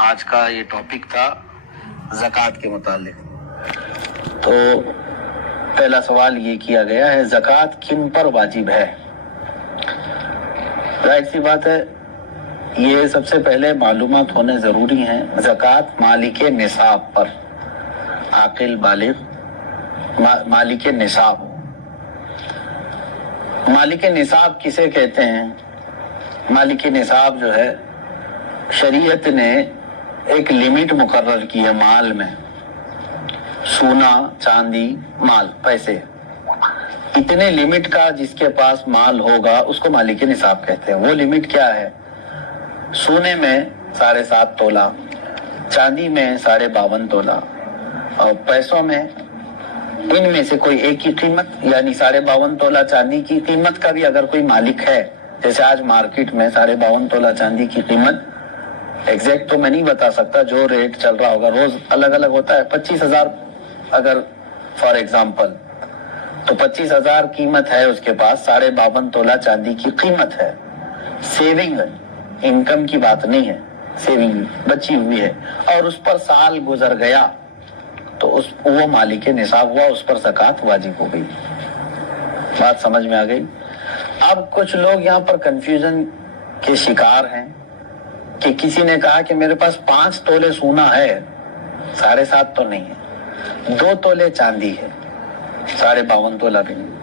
آج کا یہ ٹاپک تھا زکوٰۃ کے متعلق. تو پہلا سوال یہ کیا گیا ہے زکوٰۃ کن پر واجب ہے؟ ظاہر سی بات ہے یہ سب سے پہلے معلومات ہونے ضروری ہیں. زکوٰۃ مالک نصاب پر، عاقل بالغ مالک نصاب. مالک نصاب کسے کہتے ہیں؟ مالک نصاب جو ہے شریعت نے ایک لمٹ مقرر کی ہے مال میں. سونا، چاندی، مال، پیسے، اتنے لمٹ کا جس کے پاس مال ہوگا اس کو مالک نصاب کہتے ہیں. وہ لمٹ کیا ہے؟ سونے میں 7.5 تولہ، چاندی میں 52.5 تولہ، اور پیسوں میں ان میں سے کوئی ایک کی قیمت، یعنی 52.5 تولہ چاندی کی قیمت کا بھی اگر کوئی مالک ہے، جیسے آج مارکیٹ میں 52.5 تولہ چاندی کی قیمت ایگزیکٹ تو میں نہیں بتا سکتا، جو ریٹ چل رہا ہوگا روز الگ الگ ہوتا ہے. 25,000 اگر فار ایگزامپل، تو 25,000 قیمت ہے اس کے پاس، 52.5 تولہ چاندی کی قیمت ہے. سیونگ انکم کی بات نہیں ہے، سیونگ بچی ہوئی ہے، اور اس پر سال گزر گیا تو وہ مالک نصاب ہوا، اس پر زکوٰۃ واجب ہو گئی. بات سمجھ میں آ گئی؟ اب کچھ لوگ یہاں پر کنفیوژن کے شکار ہیں کہ کسی نے کہا کہ میرے پاس 5 تولے سونا ہے، 7.5 تو نہیں ہے، 2 تولے چاندی ہے، 52.5 تولہ بھی نہیں.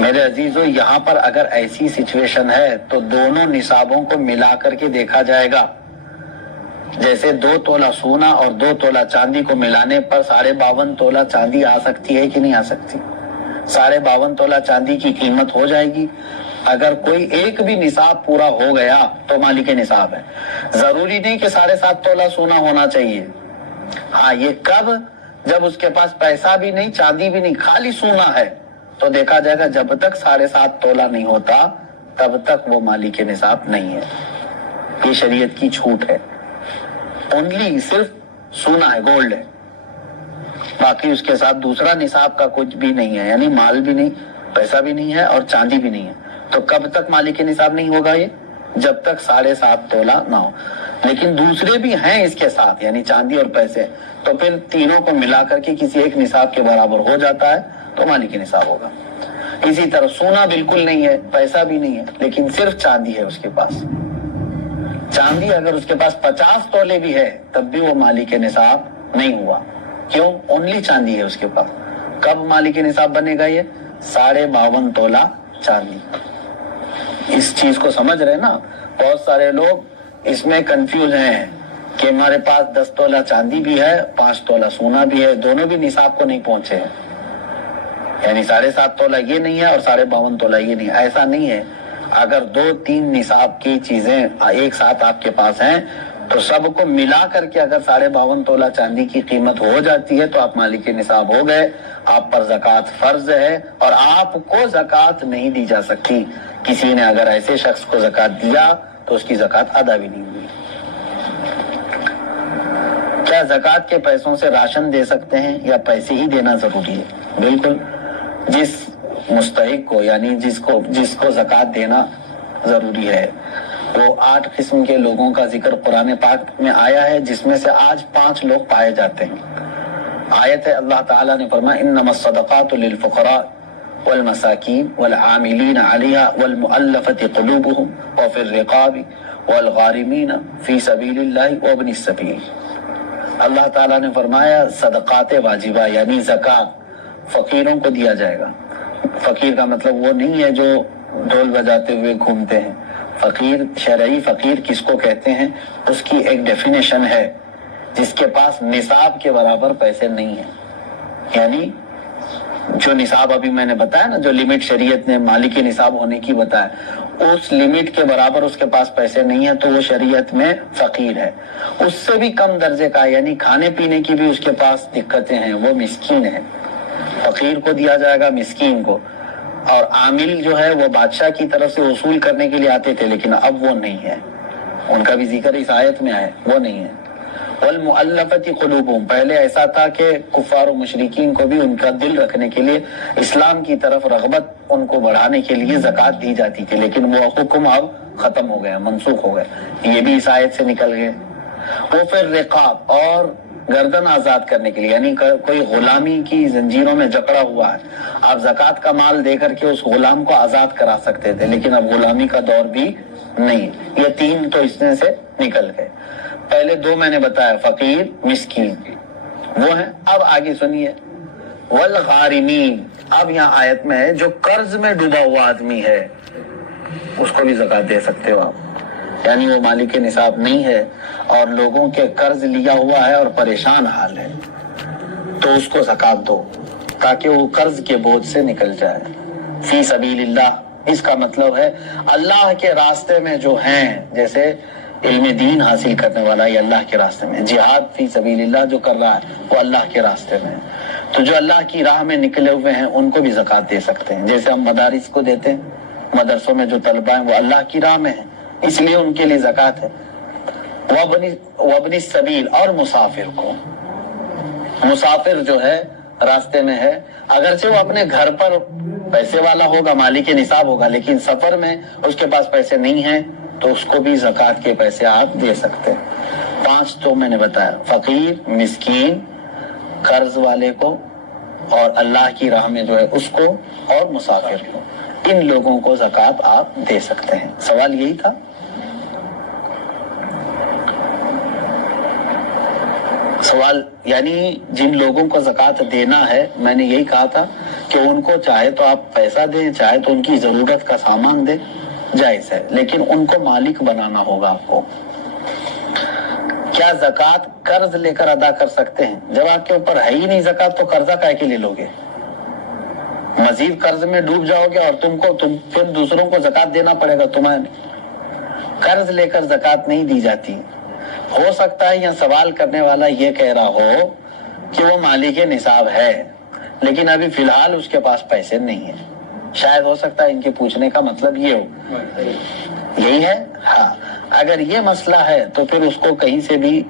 میرے عزیزو، یہاں پر اگر ایسی سچویشن ہے تو دونوں نصابوں کو ملا کر کے دیکھا جائے گا. جیسے 2 تولہ سونا اور 2 تولہ چاندی کو ملانے پر 52.5 تولہ چاندی آ سکتی ہے کہ نہیں آ سکتی؟ 52.5 تولہ چاندی کی قیمت ہو جائے گی. اگر کوئی ایک بھی نصاب پورا ہو گیا تو مالک نصاب ہے. ضروری نہیں کہ 7.5 تولہ سونا ہونا چاہیے. ہاں، یہ کب؟ جب اس کے پاس پیسہ بھی نہیں، چاندی بھی نہیں، خالی سونا ہے، تو دیکھا جائے گا جب تک 7.5 تولہ نہیں ہوتا تب تک وہ مالک نصاب نہیں ہے. یہ شریعت کی چھوٹ ہے. اونلی صرف سونا ہے، گولڈ ہے، باقی اس کے ساتھ دوسرا نصاب کا کچھ بھی نہیں ہے، یعنی مال بھی نہیں، پیسہ بھی نہیں ہے اور چاندی بھی نہیں ہے. تو کب تک مالک نصاب نہیں ہوگا یہ؟ جب تک 7.5 تولہ نہ ہو. لیکن دوسرے بھی ہیں اس کے ساتھ، یعنی چاندی اور پیسے، تو پھر تینوں کو ملا کر کے کسی ایک نصاب کے برابر ہو جاتا ہے تو مالک نصاب ہوگا. اسی طرح سونا بالکل نہیں ہے، پیسہ بھی نہیں ہے، لیکن صرف چاندی ہے اس کے پاس. چاندی اگر اس کے پاس 50 تولے بھی ہے تب بھی وہ مالک نصاب نہیں ہوا. کیوں؟ اونلی چاندی ہے اس کے پاس. کب مالک نصاب بنے گا یہ؟ 52.5 تولہ چاندی. اس چیز کو سمجھ رہے نا؟ بہت سارے لوگ اس میں کنفیوز ہیں کہ ہمارے پاس 10 تولہ چاندی بھی ہے، 5 تولہ سونا بھی ہے، دونوں بھی نصاب کو نہیں پہنچے ہیں، یعنی 7.5 تولہ یہ نہیں ہے اور 52.5 تولہ یہ نہیں ہے. ایسا نہیں ہے. اگر 2-3 نصاب کی چیزیں ایک ساتھ آپ کے پاس ہیں تو سب کو ملا کر کے اگر 52.5 تولہ چاندی کی قیمت ہو جاتی ہے تو آپ مالک نصاب ہو گئے. آپ پر زکوٰۃ فرض ہے اور آپ کو زکوٰۃ نہیں دی جا سکتی. کسی نے اگر ایسے شخص کو زکوٰۃ دیا تو اس کی زکوٰۃ ادا بھی نہیں ہوئی. کیا زکوٰۃ کے پیسوں سے راشن دے سکتے ہیں یا پیسے ہی دینا ضروری ہے؟ بالکل. جس مستحق کو، یعنی جس کو زکوٰۃ دینا ضروری ہے، وہ 8 قسم کے لوگوں کا ذکر قرآن پاک میں آیا ہے، جس میں سے آج 5 لوگ پائے جاتے ہیں. آیت ہے، اللہ تعالیٰ نے فرمایا انما الصدقات للفقراء والمساکین والعاملین علیہا والمؤلفۃ قلوبہم وفی الرقاب والغارمین فی سبیل اللہ وابن السبیل. اللہ تعالیٰ نے فرمایا صدقات واجبہ یعنی زکوٰۃ فقیروں کو دیا جائے گا. فقیر کا مطلب وہ نہیں ہے جو ڈھول بجاتے ہوئے گھومتے ہیں. فقیر، شرعی فقیر کس کو کہتے ہیں؟ اس کی ایک ڈیفینیشن ہے، جس کے پاس نصاب کے برابر پیسے نہیں ہیں. یعنی جو نصاب ابھی میں نے بتایا نا، جو لمٹ شریعت نے مالک نصاب ہونے کی بتایا، اس لمٹ کے برابر اس کے پاس پیسے نہیں ہیں تو وہ شریعت میں فقیر ہے. اس سے بھی کم درجے کا، یعنی کھانے پینے کی بھی اس کے پاس دقتیں ہیں، وہ مسکین ہے. فقیر کو دیا جائے گا، مسکین کو. اور عامل جو ہے وہ بادشاہ کی طرف سے وصول کرنے کے لیے آتے تھے، لیکن اب وہ نہیں ہے، ان کا بھی ذکر اس آیت میں ہے، وہ نہیں ہے. والمؤلفۃ قلوبہم، پہلے ایسا تھا کہ کفار و مشرکین کو بھی ان کا دل رکھنے کے لیے، اسلام کی طرف رغبت ان کو بڑھانے کے لیے زکوٰۃ دی جاتی تھی، لیکن وہ حکم اب ختم ہو گیا، منسوخ ہو گئے. یہ بھی اس آیت سے نکل گئے. وہ پھر رقاب اور گردن آزاد کرنے کے لیے، یعنی کوئی غلامی کی زنجیروں میں جکڑا ہوا ہے، آپ زکوٰۃ کا مال دے کر کے اس غلام کو آزاد کرا سکتے تھے، لیکن اب غلامی کا دور بھی نہیں۔ یہ 3 تو اس میں سے نکل گئے۔ پہلے 2 میں نے بتایا، فقیر، مسکین، وہ ہیں۔ اب آگے سنیے، والغارمین، اب یہاں آیت میں ہے جو قرض میں ڈوبا ہوا آدمی ہے اس کو بھی زکوٰۃ دے سکتے ہو آپ، یعنی وہ مالک نصاب نہیں ہے اور لوگوں کے قرض لیا ہوا ہے اور پریشان حال ہے، تو اس کو زکوٰۃ دو تاکہ وہ قرض کے بوجھ سے نکل جائے۔ فی سبیل اللہ، اس کا مطلب ہے اللہ کے راستے میں جو ہیں، جیسے علم دین حاصل کرنے والا یہ اللہ کے راستے میں، جہاد فی سبیل اللہ جو کر رہا ہے وہ اللہ کے راستے میں، تو جو اللہ کی راہ میں نکلے ہوئے ہیں ان کو بھی زکوٰۃ دے سکتے ہیں، جیسے ہم مدارس کو دیتے ہیں، مدرسوں میں جو طلبہ ہیں وہ اللہ کی راہ میں ہیں، اس لیے ان کے لیے زکوٰۃ ہے۔ وابن السبیل، اور مسافر کو، مسافر جو ہے راستے میں ہے، اگرچہ وہ اپنے گھر پر پیسے والا ہوگا، مالک نصاب ہوگا، لیکن سفر میں اس کے پاس پیسے نہیں ہیں تو اس کو بھی زکوٰۃ کے پیسے آپ دے سکتے ہیں۔ 5 تو میں نے بتایا، فقیر، مسکین، قرض والے کو، اور اللہ کی راہ میں جو ہے اس کو، اور مسافر کو، ان لوگوں کو زکوٰۃ آپ دے سکتے ہیں۔ سوال یہی تھا۔ سوال یعنی جن لوگوں کو زکوٰۃ دینا ہے، میں نے یہی کہا تھا کہ ان کو چاہے تو آپ پیسہ دیں، چاہے تو ان کی ضرورت کا سامان دیں، جائز ہے، لیکن ان کو مالک بنانا ہوگا آپ کو۔ کیا زکوٰۃ قرض لے کر ادا کر سکتے ہیں؟ جب آپ کے اوپر ہے ہی نہیں زکوٰۃ تو قرضہ کائے کے لے لو گے؟ مزید قرض میں ڈوب جاؤ گے اور تم پھر دوسروں کو زکوٰۃ دینا پڑے گا تمہیں۔ قرض لے کر زکوٰۃ نہیں دی جاتی۔ ہو سکتا ہے یہ سوال کرنے والا یہ کہہ رہا ہو کہ وہ مالک نصاب ہے لیکن ابھی فی الحال اس کے پاس پیسے نہیں ہیں، شاید ہو سکتا ہے ان کے پوچھنے کا مطلب یہ ہو، یہی ہے۔ ہاں، اگر یہ مسئلہ ہے تو پھر اس کو کہیں سے بھی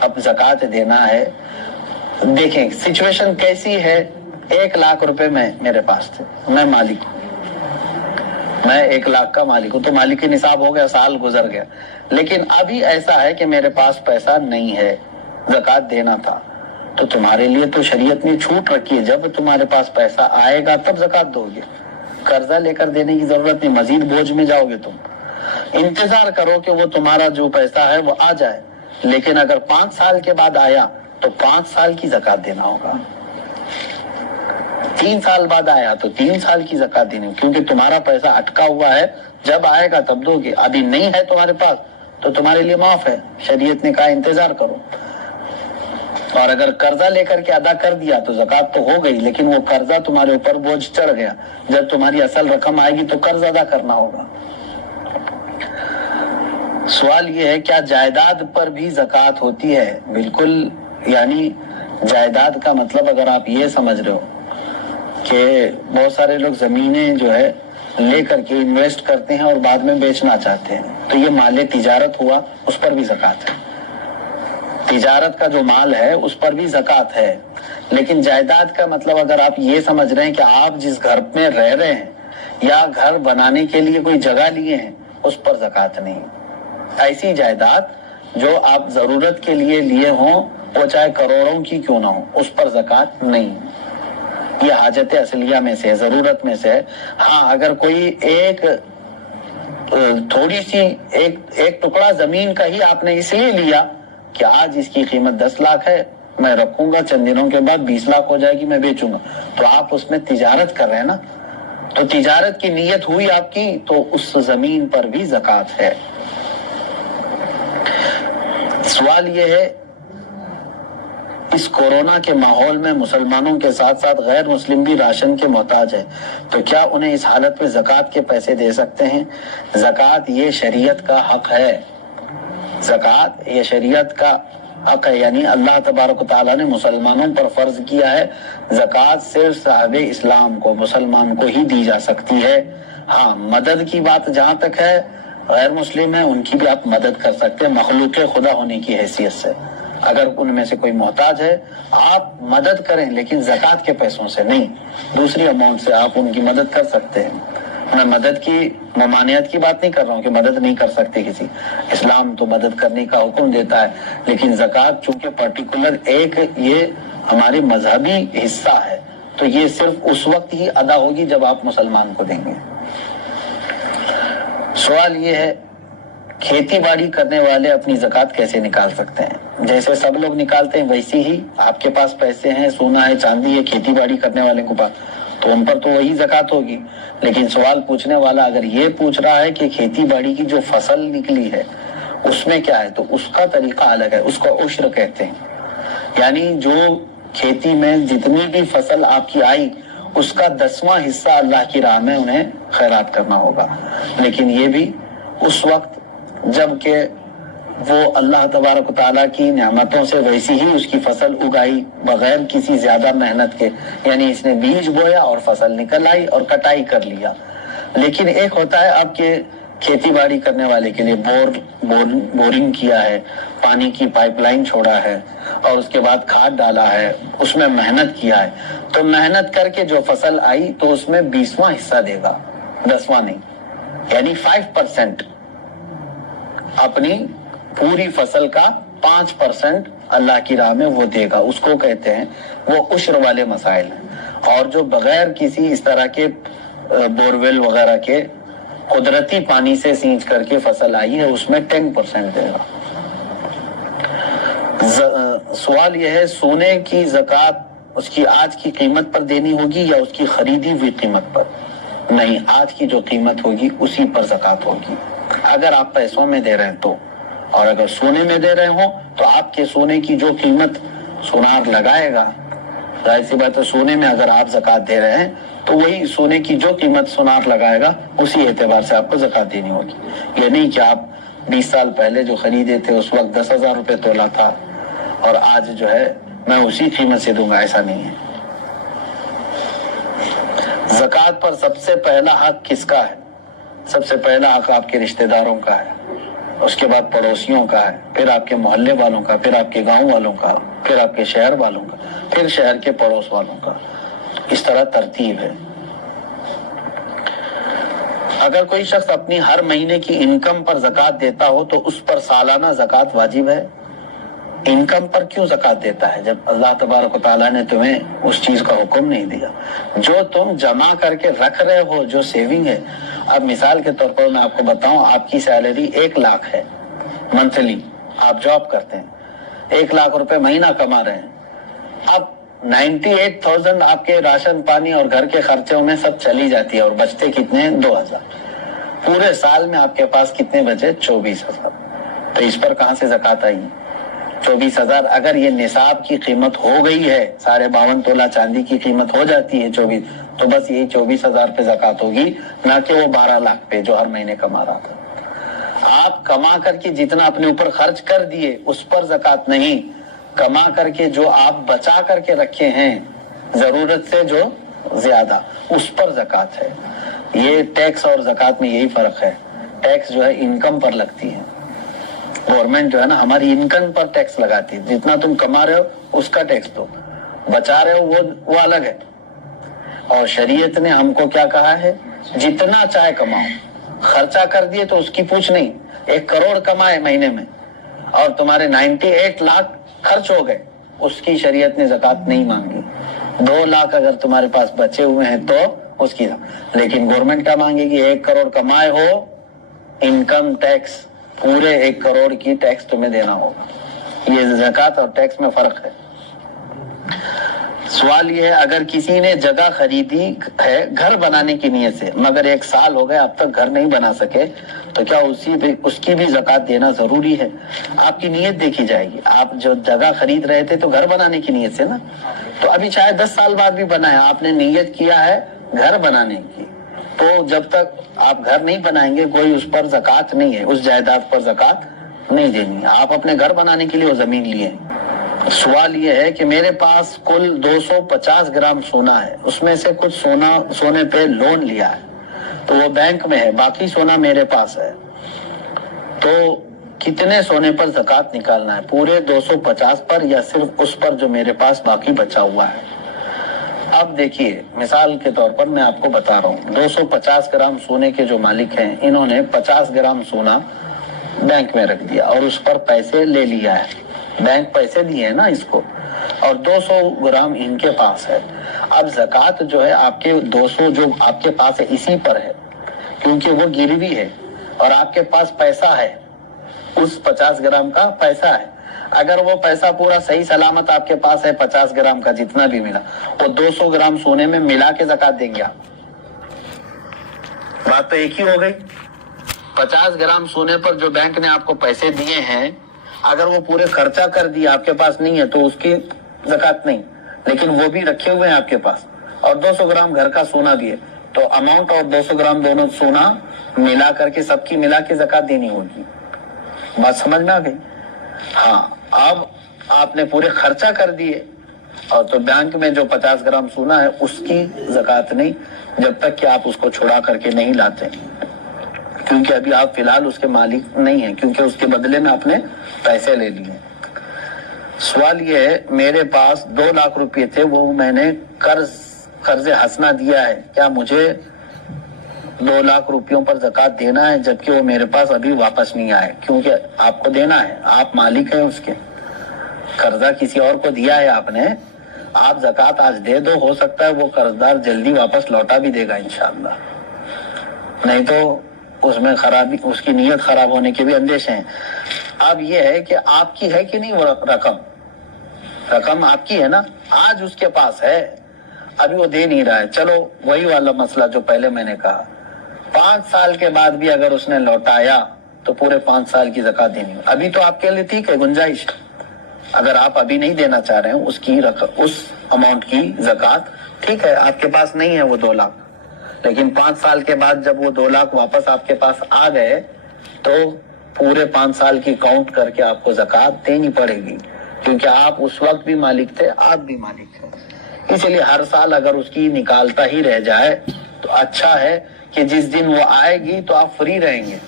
اب زکوٰۃ دینا ہے۔ دیکھیں سچویشن کیسی ہے، 1 لاکھ روپے میں میرے پاس تھے، میں مالک ہوں، میں 1 لاکھ کا مالک ہوں، تو مالک نصاب ہو گیا، سال گزر گیا، لیکن ابھی ایسا ہے کہ میرے پاس پیسہ نہیں ہے، زکوٰۃ دینا تھا، تو تمہارے لیے تو شریعت نے چھوٹ رکھی ہے، جب تمہارے پاس پیسہ آئے گا تب زکوٰۃ دو گے، قرضہ لے کر دینے کی ضرورت نہیں، مزید بوجھ میں جاؤ گے تم۔ انتظار کرو کہ وہ تمہارا جو پیسہ ہے وہ آ جائے، لیکن اگر 5 سال کے بعد آیا تو 5 سال کی زکوٰۃ دینا ہوگا، 3 سال بعد آیا تو 3 سال کی زکوٰۃ دینی، کیونکہ تمہارا پیسہ اٹکا ہوا ہے، جب آئے گا تب دو گے، ابھی نہیں ہے تمہارے پاس تو تمہارے لیے معاف ہے، شریعت نے کہا انتظار کرو۔ اور اگر قرضہ لے کر کے ادا کر دیا تو زکوٰۃ تو ہو گئی، لیکن وہ قرضہ تمہارے اوپر بوجھ چڑھ گیا، جب تمہاری اصل رقم آئے گی تو قرض ادا کرنا ہوگا۔ سوال یہ ہے کیا جائیداد پر بھی زکوٰۃ ہوتی ہے؟ بالکل، یعنی جائیداد کا مطلب اگر آپ یہ سمجھ رہے ہو کہ بہت سارے لوگ زمینیں جو ہے لے کر کے انویسٹ کرتے ہیں اور بعد میں بیچنا چاہتے ہیں، تو یہ مال تجارت ہوا، اس پر بھی زکوٰۃ ہے، تجارت کا جو مال ہے اس پر بھی زکوٰۃ ہے۔ لیکن جائیداد کا مطلب اگر آپ یہ سمجھ رہے ہیں کہ آپ جس گھر میں رہ رہے ہیں یا گھر بنانے کے لیے کوئی جگہ لیے ہیں، اس پر زکوٰۃ نہیں۔ ایسی جائیداد جو آپ ضرورت کے لیے لیے ہوں، وہ چاہے کروڑوں کی کیوں نہ ہو، اس پر زکوٰۃ نہیں۔ یہ حاجت اصلیہ میں سے، ضرورت میں سے ہے۔ ہاں، اگر کوئی ایک تھوڑی سی ایک ٹکڑا زمین کا ہی آپ نے اس لیے لیا کہ آج اس کی قیمت 10 لاکھ ہے، میں رکھوں گا، چند دنوں کے بعد 20 لاکھ ہو جائے گی، میں بیچوں گا، تو آپ اس میں تجارت کر رہے ہیں نا، تو تجارت کی نیت ہوئی آپ کی، تو اس زمین پر بھی زکوٰۃ ہے۔ سوال یہ ہے اس کورونا کے ماحول میں مسلمانوں کے ساتھ ساتھ غیر مسلم بھی راشن کے محتاج ہے، تو کیا انہیں اس حالت میں زکوٰۃ کے پیسے دے سکتے ہیں؟ زکوٰۃ یہ شریعت کا حق ہے، زکوٰۃ یہ شریعت کا حق ہے، یعنی اللہ تبارک و تعالیٰ نے مسلمانوں پر فرض کیا ہے، زکوٰۃ صرف صاحب اسلام کو، مسلمان کو ہی دی جا سکتی ہے۔ ہاں، مدد کی بات جہاں تک ہے، غیر مسلم ہے ان کی بھی آپ مدد کر سکتے ہیں مخلوق خدا ہونے کی حیثیت سے، اگر ان میں سے کوئی محتاج ہے آپ مدد کریں، لیکن زکوٰۃ کے پیسوں سے نہیں، دوسری اماؤنٹ سے آپ ان کی مدد کر سکتے ہیں۔ میں مدد کی ممانعت کی بات نہیں کر رہا ہوں کہ مدد نہیں کر سکتے کسی، اسلام تو مدد کرنے کا حکم دیتا ہے، لیکن زکوٰۃ چونکہ پرٹیکولر ایک یہ ہماری مذہبی حصہ ہے تو یہ صرف اس وقت ہی ادا ہوگی جب آپ مسلمان کو دیں گے۔ سوال یہ ہے کھیتی باڑی کرنے والے اپنی زکوٰۃ کیسے نکال سکتے ہیں؟ جیسے سب لوگ نکالتے ہیں ویسی ہی آپ کے پاس پیسے ہیں، سونا ہے، چاندی ہے، کھیتی باڑی کرنے والے کے پاس، تو ان پر تو وہی زکوٰۃ ہوگی۔ لیکن سوال پوچھنے والا اگر یہ پوچھ رہا ہے کہ کھیتی باڑی کی جو فصل نکلی ہے اس میں کیا ہے، تو اس کا طریقہ الگ ہے، اس کو عشر کہتے ہیں۔ یعنی جو کھیتی میں جتنی بھی فصل آپ کی آئی اس کا 10واں حصہ اللہ کی راہ میں انہیں خیرات کرنا ہوگا، لیکن یہ بھی اس وقت جب کہ وہ اللہ تبارک و تعالیٰ کی نعمتوں سے ویسی ہی اس کی فصل اگائی بغیر کسی زیادہ محنت کے، یعنی اس نے بیج بویا اور فصل نکل آئی اور کٹائی کر لیا۔ لیکن ایک ہوتا ہے اب کہ کھیتی باڑی کرنے والے کے لیے بورنگ کیا ہے، پانی کی پائپ لائن چھوڑا ہے اور اس کے بعد کھاد ڈالا ہے، اس میں محنت کیا ہے، تو محنت کر کے جو فصل آئی تو اس میں 20واں حصہ دے گا، 10واں نہیں، یعنی 5%، اپنی پوری فصل کا 5% اللہ کی راہ میں وہ دے گا، اس کو کہتے ہیں وہ عشر والے مسائل ہیں۔ اور جو بغیر کسی اس طرح کے بورویل وغیرہ کے قدرتی پانی سے سینچ کر کے فصل آئی ہے اس میں 10% دے گا۔ سوال یہ ہے سونے کی زکوٰۃ اس کی آج کی قیمت پر دینی ہوگی یا اس کی خریدی ہوئی قیمت پر؟ نہیں، آج کی جو قیمت ہوگی اسی پر زکوٰۃ ہوگی، اگر آپ پیسوں میں دے رہے ہیں تو، اور اگر سونے میں دے رہے ہوں تو آپ کے سونے کی جو قیمت سونار لگائے گا، ظاہر سی بات ہے سونے میں اگر آپ زکوٰۃ دے رہے ہیں تو وہی سونے کی جو قیمت سونار لگائے گا اسی اعتبار سے آپ کو زکوٰۃ دینی ہوگی۔ یہ نہیں کہ آپ 20 سال پہلے جو خریدے تھے اس وقت 10,000 روپے تولہ تھا اور آج جو ہے میں اسی قیمت سے دوں گا، ایسا نہیں ہے۔ زکوٰۃ پر سب سے پہلا حق کس کا ہے؟ سب سے پہلا حق آپ کے رشتہ داروں کا ہے، اس کے بعد پڑوسیوں کا ہے، پھر آپ کے محلے والوں کا، پھر آپ کے گاؤں والوں کا، پھر آپ کے شہر والوں کا، پھر شہر کے پڑوس والوں کا، اس طرح ترتیب ہے۔ اگر کوئی شخص اپنی ہر مہینے کی انکم پر زکوٰۃ دیتا ہو تو اس پر سالانہ زکوٰۃ واجب ہے؟ انکم پر کیوں زکوٰۃ دیتا ہے جب اللہ تبارک و تعالیٰ نے تمہیں اس چیز کا حکم نہیں دیا؟ جو تم جمع کر کے رکھ رہے ہو، جو سیونگ ہے، اب مثال کے طور پر میں آپ کو بتاؤں، آپ کی سیلری 1 لاکھ ہے منتھلی، آپ جاب کرتے ہیں، 1 لاکھ روپے مہینہ کما رہے ہیں، اب 98,000 آپ کے راشن پانی اور گھر کے خرچوں میں سب چلی جاتی ہے اور بچتے کتنے ہیں؟ 2,000۔ پورے سال میں آپ کے پاس کتنے بچے؟ 24,000۔ تو اس پر کہاں سے زکوٰۃ آئی؟ 24,000 اگر یہ نصاب کی قیمت ہو گئی ہے، 52.5 تولہ چاندی کی قیمت ہو جاتی ہے 24، تو بس یہی 24,000 پہ زکوٰۃ ہوگی، نہ کہ وہ 12 لاکھ پہ جو ہر مہینے کما رہا تھا۔ آپ کما کر کے جتنا اپنے اوپر خرچ کر دیے اس پر زکوٰۃ نہیں، کما کر کے جو آپ بچا کر کے رکھے ہیں ضرورت سے جو زیادہ، اس پر زکوٰۃ ہے۔ یہ ٹیکس اور زکوٰۃ میں یہی فرق ہے، ٹیکس جو ہے انکم پر لگتی ہے، گورنمنٹ جو ہے نا ہماری انکم پر ٹیکس لگاتی ہے، جتنا تم کما رہے ہو اس کا ٹیکس دو، بچا رہے ہو وہ الگ ہے۔ اور شریعت نے ہم کو کیا کہا ہے؟ جتنا چاہے کماؤ، خرچہ کر دیے تو اس کی پوچھ نہیں۔ 1 کروڑ کمائے مہینے میں اور تمہارے 98 لاکھ خرچ ہو گئے، اس کی شریعت نے زکوٰۃ نہیں مانگی۔ 2 لاکھ اگر تمہارے پاس بچے ہوئے ہیں تو اس کی، لیکن گورنمنٹ کیا مانگے گی؟ 1 کروڑ کمائے ہو، انکم ٹیکس پورے 1 کروڑ کی ٹیکس تمہیں دینا ہوگا۔ یہ زکوٰۃ اور ٹیکس میں فرق ہے۔ سوال یہ ہے اگر کسی نے جگہ خریدی ہے گھر بنانے کی نیت سے مگر 1 سال ہو گئے اب تک گھر نہیں بنا سکے تو کیا اس کی بھی زکوٰۃ دینا ضروری ہے؟ آپ کی نیت دیکھی جائے گی۔ آپ جو جگہ خرید رہے تھے تو گھر بنانے کی نیت سے نا، تو ابھی شاید 10 سال بعد بھی بنا ہے، آپ نے نیت کیا ہے گھر بنانے کی، تو جب تک آپ گھر نہیں بنائیں گے کوئی اس پر زکوٰۃ نہیں ہے، اس جائیداد پر زکوٰۃ نہیں دینی ہے۔ آپ اپنے گھر بنانے کے لیے وہ زمین لیے۔ سوال یہ ہے کہ میرے پاس کل 250 گرام سونا ہے، اس میں سے کچھ سونے پہ لون لیا ہے تو وہ بینک میں ہے، باقی سونا میرے پاس ہے، تو کتنے سونے پر زکوٰۃ نکالنا ہے؟ پورے 250 پر یا صرف اس پر جو میرے پاس باقی بچا ہوا ہے؟ اب دیکھیے مثال کے طور پر میں آپ کو بتا رہا ہوں 250 گرام سونے کے جو مالک ہیں انہوں نے 50 گرام سونا بینک میں رکھ دیا اور اس پر پیسے لے لیا ہے، بینک پیسے دیے ہیں نا اس کو، اور 200 گرام ان کے پاس ہے۔ اب زکوٰۃ جو ہے آپ کے 200 جو آپ کے پاس ہے اسی پر ہے، کیونکہ وہ گروی ہے اور آپ کے پاس پیسہ ہے، اس 50 گرام کا پیسہ ہے۔ اگر وہ پیسہ پورا صحیح سلامت آپ کے پاس ہے 50 گرام کا جتنا بھی ملا، وہ 200 گرام سونے میں ملا کے زکوٰۃ دیں گے آپ۔ بات تو ایک ہی ہو گئی۔ 50 گرام سونے پر جو بینک نے آپ کو پیسے دیے ہیں، اگر وہ پورے خرچہ کر دیا آپ کے پاس نہیں ہے تو اس کی زکوٰۃ نہیں، لیکن وہ بھی رکھے ہوئے ہیں آپ کے پاس، اور 200 گرام گھر کا سونا بھی ہے، تو اماؤنٹ اور 200 گرام دونوں سونا ملا کر کے سب کی ملا کے زکوٰۃ دینی ہوگی۔ بات سمجھ میں آ گئی؟ ہاں، اب آپ نے پورے خرچہ کر دیے اور تو بینک میں جو 50 گرام سونا ہے اس کی زکوٰۃ نہیں، جب تک کہ آپ اس کو چھڑا کر کے نہیں لاتے، کیونکہ ابھی آپ فی الحال اس کے مالک نہیں ہیں، کیونکہ اس کے بدلے میں آپ نے پیسے لے لیے۔ سوال یہ ہے میرے پاس 2 لاکھ روپے تھے، وہ میں نے قرض حسنہ دیا ہے، کیا مجھے 2 لاکھ روپیوں پر زکوٰۃ دینا ہے جبکہ وہ میرے پاس ابھی واپس نہیں آئے؟ کیونکہ آپ کو دینا ہے، آپ مالک ہیں اس کے، قرضہ کسی اور کو دیا ہے آپ نے، آپ زکوٰۃ آج دے دو، ہو سکتا ہے وہ قرضدار جلدی واپس لوٹا بھی دے گا انشاءاللہ، نہیں تو اس میں خرابی، اس کی نیت خراب ہونے کے بھی اندیشے ہیں۔ اب یہ ہے کہ آپ کی ہے کہ نہیں وہ رقم آپ کی ہے نا، آج اس کے پاس ہے، ابھی وہ دے نہیں رہا ہے، چلو وہی والا مسئلہ جو پہلے میں نے کہا، 5 سال کے بعد بھی اگر اس نے لوٹایا تو پورے 5 سال کی زکوٰۃ دینی ہے۔ ابھی تو آپ کے لیے ٹھیک ہے، گنجائش، اگر آپ ابھی نہیں دینا چاہ رہے ہیں اس کی اس اماؤنٹ کی زکوٰۃ، ٹھیک ہے، آپ کے پاس نہیں ہے وہ 2 لاکھ، لیکن 5 سال کے بعد جب وہ 2 لاکھ واپس آپ کے پاس آ گئے تو پورے 5 سال کی کاؤنٹ کر کے آپ کو زکوٰۃ دینی پڑے گی، کیونکہ آپ اس وقت بھی مالک تھے، آپ بھی مالک ہیں۔ اس لیے ہر سال اگر اس کی نکالتا ہی رہ جائے تو اچھا ہے کہ جس دن وہ آئے گی تو آپ فری رہیں گے،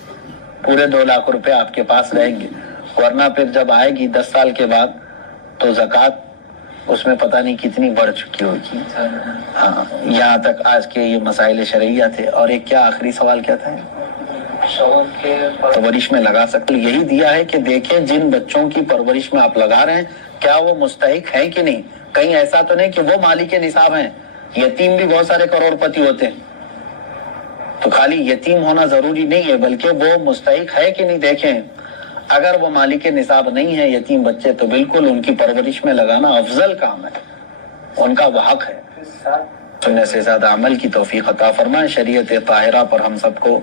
پورے 2 لاکھ روپے آپ کے پاس رہیں گے، ورنہ پھر جب آئے گی 10 سال کے بعد تو زکوٰۃ اس میں پتہ نہیں کتنی بڑھ چکی ہوگی۔ ہاں، یہاں تک آج کے یہ مسائل شرعیہ تھے۔ اور ایک کیا آخری سوال کیا تھا؟ پرورش میں لگا سکتے، یہی دیا ہے کہ دیکھیں جن بچوں کی پرورش میں آپ لگا رہے ہیں کیا وہ مستحق ہیں کہ نہیں، کہیں ایسا تو نہیں کہ وہ مالک نصاب ہیں، یتیم بھی بہت سارے کروڑ پتی ہوتے ہیں، تو خالی یتیم ہونا ضروری نہیں ہے بلکہ وہ مستحق ہے کہ نہیں دیکھیں۔ اگر وہ مالک نصاب نہیں ہے یتیم بچے تو بالکل ان کی پرورش میں لگانا افضل کام ہے، ان کا وہ حق ہے۔ سننے سے زیادہ عمل کی توفیق عطا فرمائے، شریعت طاہرہ پر ہم سب کو